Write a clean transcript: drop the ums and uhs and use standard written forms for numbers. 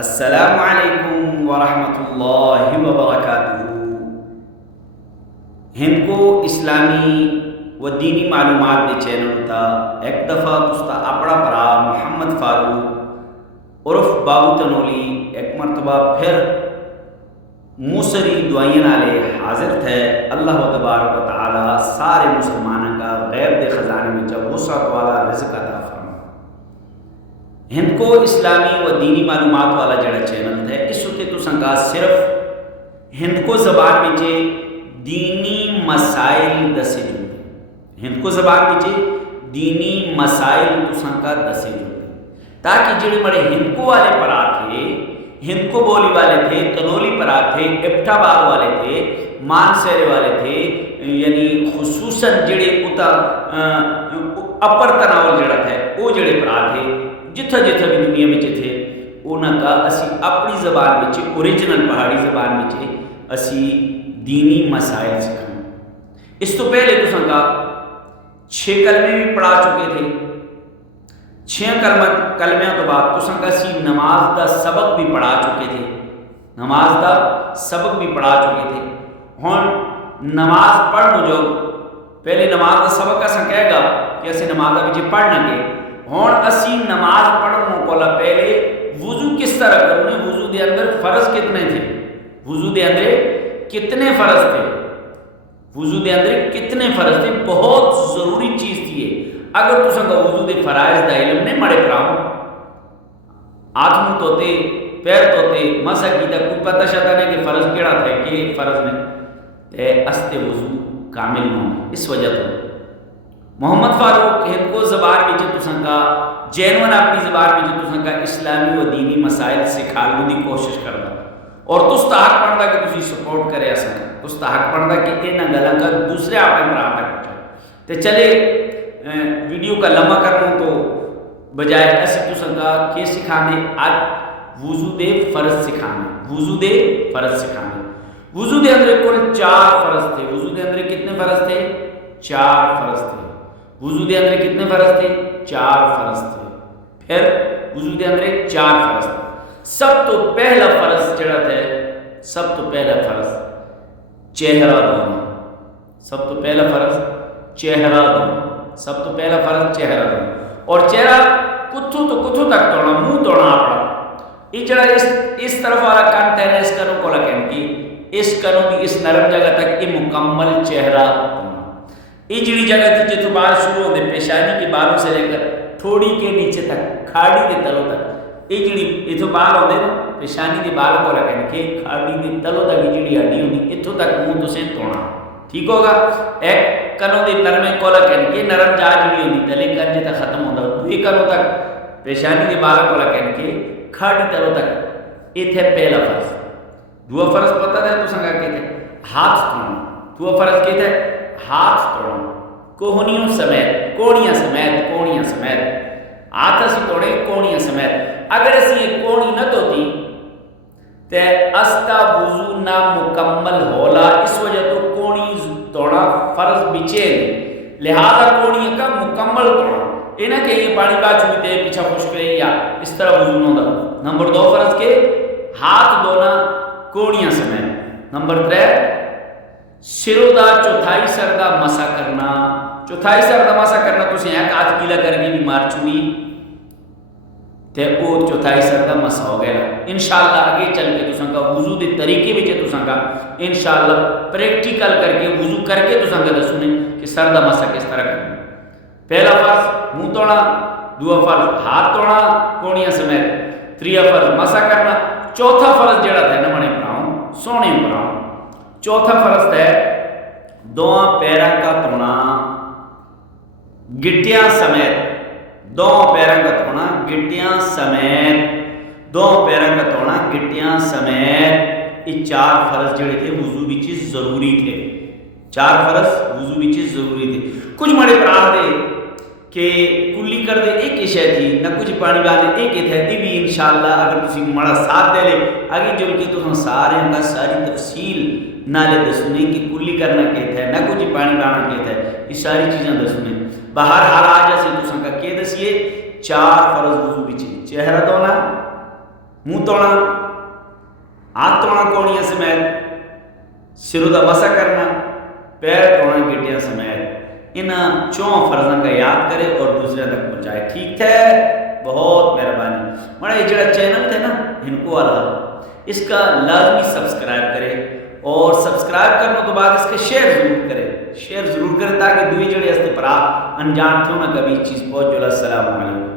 السلام علیکم ورحمۃ اللہ وبرکاتہ۔ ہم کو اسلامی و دینی معلومات دے چینل تا ایک دفعہ تستا اپنا برا محمد فاروق عرف بابو تنولی ایک مرتبہ پھر موسری دعائیں نالے حاضر تھے۔ اللہ تبارک و تعالی سارے مسلمانوں کا غیب دے خزانے میں جب وسعت والا رزق عطا فرمائے۔ ہند کو اسلامی و دینی معلومات والا جڑا چینل ہے اس وقت تو سنگا صرف ہند کو زبان میں دینی مسائل دسے جو ہند کو زبان میں دینی مسائل تو سنگا دسے جو تاکہ جڑے بڑے ہند کو والے پرا تھے، ہند کو بولی والے تھے، تنولی پرا تھے، ابٹا باغ والے تھے، مانسیرے والے تھے، یعنی خصوصاً جڑے اپر تناول جڑا تھے وہ جڑے پرا تھے جتھا جتھا بھی دنیا میں تھے انہاں کا اسی اپنی زبان میں اوریجنل پہاڑی زبان میں اسی دینی مسائل سکھائیں۔ اس تو پہلے تو سنگا 6 کلمے بھی پڑھا چکے تھے۔ 6 کلمیاں تو بعد تو سنگا سی نماز دا سبق بھی پڑھا چکے تھے، نماز دا سبق بھی پڑھا چکے تھے۔ ہن نماز پڑھنا جو پہلے نماز دا سبق اساں کہے گا کہ اسے نماز دا پڑھنا کے ہون اسی نماز پڑھنے کو پہلے وضو کس طرح کرنے، وضو دے اندر فرض کتنے تھے، وضو دے اندر کتنے فرض تھے، وضو دے اندر کتنے فرض تھے، بہت ضروری چیز تھی ہے۔ اگر تو سنگا وضو دے فرائض دا علم نہیں مڑے پڑھاؤ، آدھوں توتے پیر توتے مسا کی تا کوئی پتہ شتا نہیں کہ فرض کیڑا تھے کہ فرض نہیں تے استے وضو کامل ہونا۔ اس وجہ تو محمد فاروق ہند کو زبان میں تساں کا جینون اپنی زبان میں تساں کا اسلامی و دینی مسائل سکھانے کی کوشش کرتا اور تستحق پڑھتا کہ تسی سپورٹ کرے اساں تستحق پڑھتا کہ انہاں گلاں کا دوسرے اپنے برا تک پہنچائے۔ تے چلے ویڈیو کا لمبا کرنا تو بجائے ایسے تساں کا کیا سکھانے آج وضو دے فرض سکھانے، وضو دے فرض سکھانے۔ وضو دے اندر کل 4 فرض تھے، وضو دے اندر کتنے فرض تھے؟ 4 فرض تھے۔ وضو دے اندر کتنے فرض تھے؟ 4 فرض تھے۔ پھر وضو دے اندر 4 فرض تھے۔ سب تو پہلا فرض جڑا تھا، سب تو پہلا فرض چہرہ دھونا، سب تو پہلا فرض چہرہ دھونا، سب تو پہلا فرض چہرہ دھونا۔ اور چہرہ کتھوں تو کتھوں تک دھونا، منہ دھونا اپنا۔ یہ جڑا اس طرف والا کان ہے اس کنوں کو لگن کی اس کنوں کی اس نرم جگہ تک یہ مکمل چہرہ یہ جڑی جگہ تھی جتوں بال شروع ہوتے پیشانی کے بالوں سے لے کر تھوڑی کے نیچے تک کھاڑی کے تلوں تک یہ جڑی اتوں بال ہوتے نا پیشانی کے بال کو رکھیں کہ کھاڑی کے تلوں تک یہ جڑی ہڈی ہوتی اتوں تک منہ تو سے دھونا ٹھیک ہوگا۔ ایک کنوں کے نرمے کو لگیں کہ نرم جا جڑی ہوتی تلے کنجے تک ختم ہوتا دوسری کنوں تک پیشانی کے بال کو لگیں کہ کھاڑی تلوں تک یہ تھے پہلا فرض۔ دو فرض پتہ ہے تو سنگا کہ تھے ہاتھ دھونا، دو فرض کے تھے ہاتھ توڑنا کوہنیوں سمیت، کوڑیاں سمیت، کوڑیاں سمیت ہاتھ اسی توڑے کوڑیاں سمیت۔ اگر اسی ایک کوڑی نہ توتی تے استا وضو نہ مکمل ہولا، اس وجہ تو کوڑی توڑا فرض بچے لہذا کوڑی کا مکمل توڑا یہ نہ کہ یہ پانی با چوتے پیچھا خشک رہی یا اس طرح وضو نہ دا۔ نمبر 2 فرض کے ہاتھ دھونا کوڑیاں سمیت۔ نمبر 3 سرو دا چوتھائی سر دا مسا کرنا، چوتھائی سر دا مسا کرنا تو سے ایک آدھ گیلا کر کے بھی مار چھوئی تے او چوتھائی سر دا مسا ہو گیا۔ انشاءاللہ آگے چل کے تساں کا وضو دے طریقے بھی تساں کا انشاءاللہ پریکٹیکل کر کے وضو کر کے تساں کا دسونے کہ سر دا مسا کس طرح کرنا۔ پہلا فرض منہ توڑنا، دوسرا فرض ہاتھ توڑنا کوڑیاں سمیت، تیسرا فرض مسا کرنا، چوتھا فرض جڑا تھا نہ بنے پڑھاؤں سونے پڑھاؤں۔ چوتھا فرض ہے دونوں پیراں کا دھونا گٹیاں سمیت، دونوں پیراں کا دھونا گٹیاں سمیت، دونوں پیراں کا دھونا گٹیاں سمیت۔ یہ 4 فرض جڑے تھے وضو وچ ضروری تھے، 4 فرض وضو وچ ضروری تھے۔ کچھ مڑے پڑھا دے کہ کلی کر دے ایک شے تھی نہ کچھ پانی والے ایک تھے یہ بھی انشاءاللہ اگر تسی مڑا ساتھ دے لے آگے جل کے تو سارے کا ساری تفصیل نالے دسنے کہ کلی کرنا کہتا ہے نہ کچھ پانی لانا کہتا ہے یہ ساری چیزیں دسنے باہر حال آ جیسے تو سنگا کہ دسیے 4 فرض وضو بچے چہرہ دھونا، منہ توڑا، ہاتھ توڑا کوڑیاں سمیت، سروں کا مسا کرنا، پیر توڑا گٹیاں سمیت، ان 4 فرضاں کا یاد کرے اور دوسرے تک پہنچائے. ٹھیک ہے، بہت مہربانی. مڑا یہ جڑا چینل تھے نا ہنکو والا، اس کا لازمی سبسکرائب کرے، اور سبسکرائب کرنے تو بعد اس کے شیئر ضرور کرے، شیئر ضرور کرے تاکہ دوئی جڑے اس پرا انجان تھو نہ کبھی چیز پہنچ جولا. السلام علیکم.